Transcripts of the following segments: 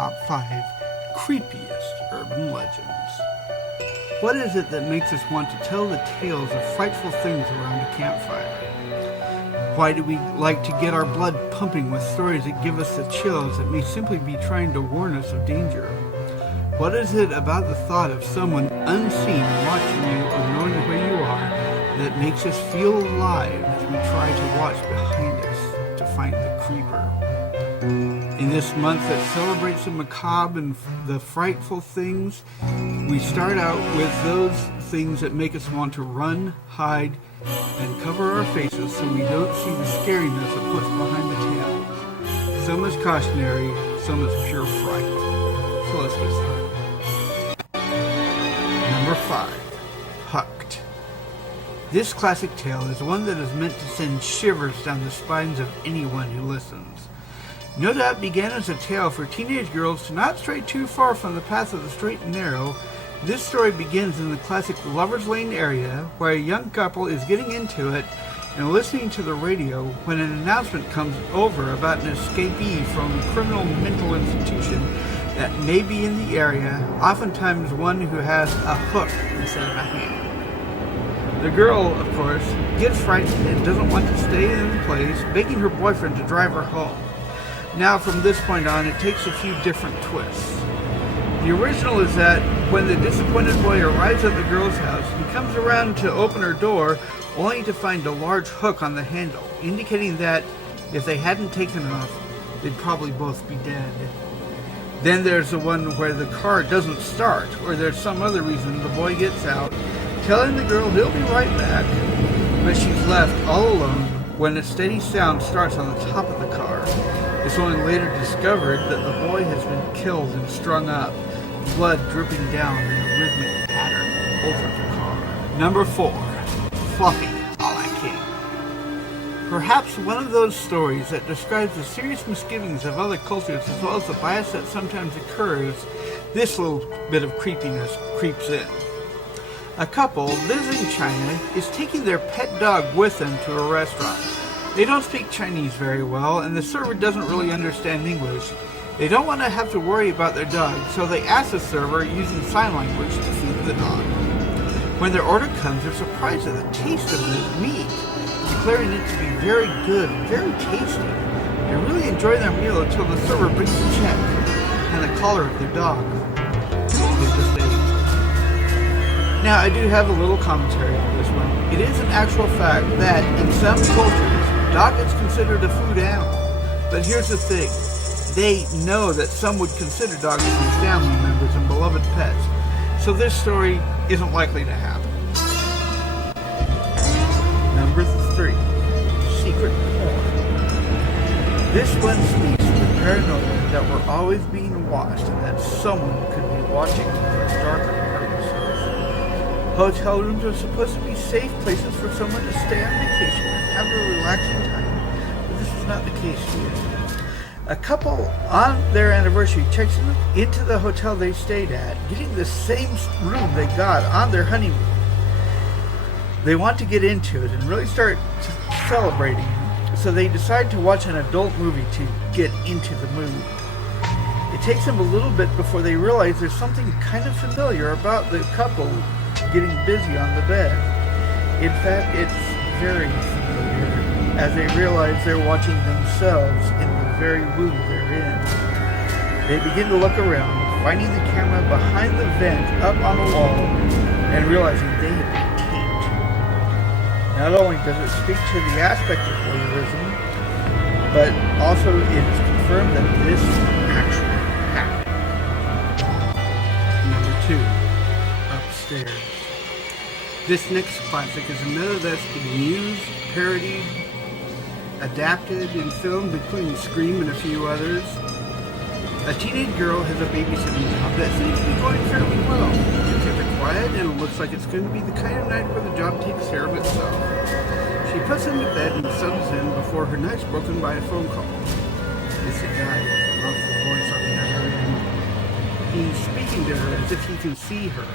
top 5 creepiest urban legends. What is it that makes us want to tell the tales of frightful things around a campfire? Why do we like to get our blood pumping with stories that give us the chills that may simply be trying to warn us of danger? What is it about the thought of someone unseen watching you or knowing where you are that makes us feel alive as we try to watch behind us to find the creeper? In this month that celebrates the macabre and the frightful things, we start out with those things that make us want to run, hide, and cover our faces so we don't see the scariness of what's behind the tales. Some is cautionary, some is pure fright. So let's get started. Number 5. Hooked. This classic tale is one that is meant to send shivers down the spines of anyone who listens. No doubt began as a tale for teenage girls to not stray too far from the path of the straight and narrow. This story begins in the classic Lover's Lane area, where a young couple is getting into it and listening to the radio when an announcement comes over about an escapee from a criminal mental institution that may be in the area, oftentimes one who has a hook instead of a hand. The girl, of course, gets frightened and doesn't want to stay in the place, begging her boyfriend to drive her home. Now, from this point on, it takes a few different twists. The original is that when the disappointed boy arrives at the girl's house, he comes around to open her door only to find a large hook on the handle, indicating that if they hadn't taken it off, they'd probably both be dead. Then there's the one where the car doesn't start, or there's some other reason the boy gets out, telling the girl he'll be right back, but she's left all alone when a steady sound starts on the top of the car. It's only later discovered that the boy has been killed and strung up, blood dripping down in a rhythmic pattern over the car. Number 4. Fluffy a la King. Perhaps one of those stories that describes the serious misgivings of other cultures as well as the bias that sometimes occurs, this little bit of creepiness creeps in. A couple visiting China is taking their pet dog with them to a restaurant. They don't speak Chinese very well, and the server doesn't really understand English. They don't want to have to worry about their dog, so they ask the server using sign language to feed the dog. When their order comes, they're surprised at the taste of the meat, declaring it to be very good and very tasty. They really enjoy their meal until the server brings the check and the collar of their dog. They just ate. Now, I do have a little commentary on this one. It is an actual fact that in some cultures, dog is considered a food animal. But here's the thing. They know that some would consider dogs to be family members and beloved pets. So this story isn't likely to happen. Number 3. Secret porn. This one speaks to the paranoia that we're always being watched and that someone could be watching for darker purposes. Hotel rooms are supposed to be safe places for someone to stay on vacation and have a relaxing time, but this is not the case here. A couple on their anniversary checks into the hotel they stayed at, getting the same room they got on their honeymoon. They want to get into it and really start celebrating, so they decide to watch an adult movie to get into the mood. It takes them a little bit before they realize there's something kind of familiar about the couple getting busy on the bed. In fact, it's very familiar, as they realize they're watching themselves in the very mood they're in. They begin to look around, finding the camera behind the vent up on the wall, and realizing they have been taped. Not only does it speak to the aspect of voyeurism, but also it is confirmed that this actually happened. Number 2. Upstairs. This next classic is another that's been used, parodied, adapted, and filmed, including Scream and a few others. A teenage girl has a babysitting job that seems to be going fairly well. It's kept quiet, and it looks like it's going to be the kind of night where the job takes care of itself. She puts him to bed and settles in before her night's broken by a phone call. It's a guy with a muffled voice on the other end. He's speaking to her as if he can see her.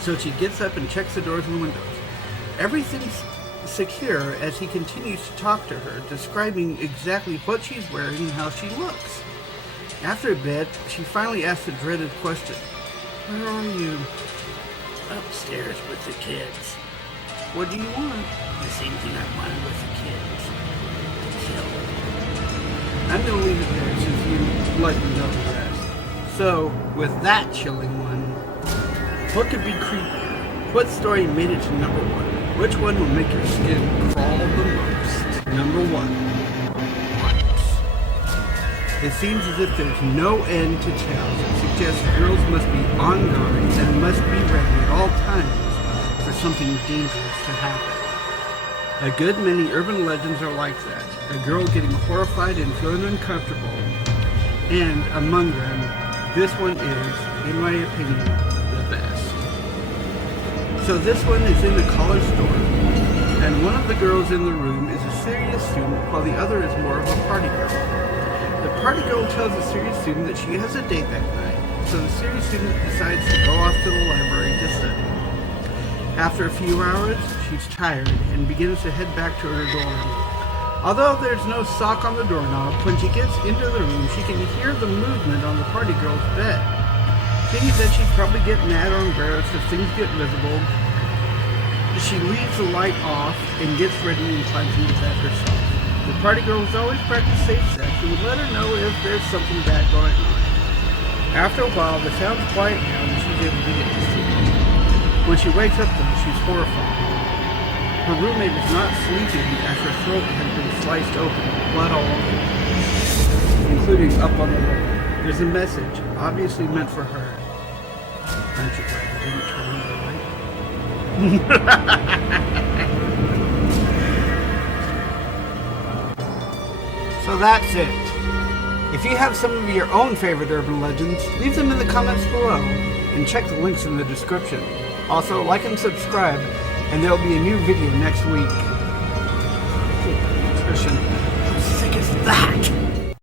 So she gets up and checks the doors and windows. Everything's secure as he continues to talk to her, describing exactly what she's wearing and how she looks. After a bit, she finally asked the dreaded question. Where are you? Upstairs with the kids. What do you want? The same thing I wanted with the kids. To kill. I'm going to leave it there since you likely know the rest. So, with that chilling one, what could be creepier? What story made it to number one? Which one will make your skin crawl the most? Number one. It seems as if there's no end to tales that suggest girls must be on guard and must be ready at all times for something dangerous to happen. A good many urban legends are like that. A girl getting horrified and feeling uncomfortable. And among them, this one is, in my opinion, the best. So this one is in the college dorm, and one of the girls in the room is a serious student while the other is more of a party girl. The party girl tells the serious student that she has a date that night, so the serious student decides to go off to the library to study. After a few hours, she's tired and begins to head back to her dorm. Although there's no sock on the doorknob, when she gets into the room, she can hear the movement on the party girl's bed. Thinking that she'd probably get mad or embarrassed if things get visible, she leaves the light off and gets ready and climbs into bed herself. The party girl has always practiced safe sex and would let her know if there's something bad going on. After a while, the sounds quiet down and she's able to get to sleep. When she wakes up, though, she's horrified. Her roommate is not sleeping as her throat has been sliced open, blood all over it, including up on the wall. There's a message, obviously meant for her. Aren't you glad you didn't turn on the light? So that's it. If you have some of your own favorite urban legends, leave them in the comments below, and check the links in the description. Also, like and subscribe, and there'll be a new video next week. Nutrition. How sick is that?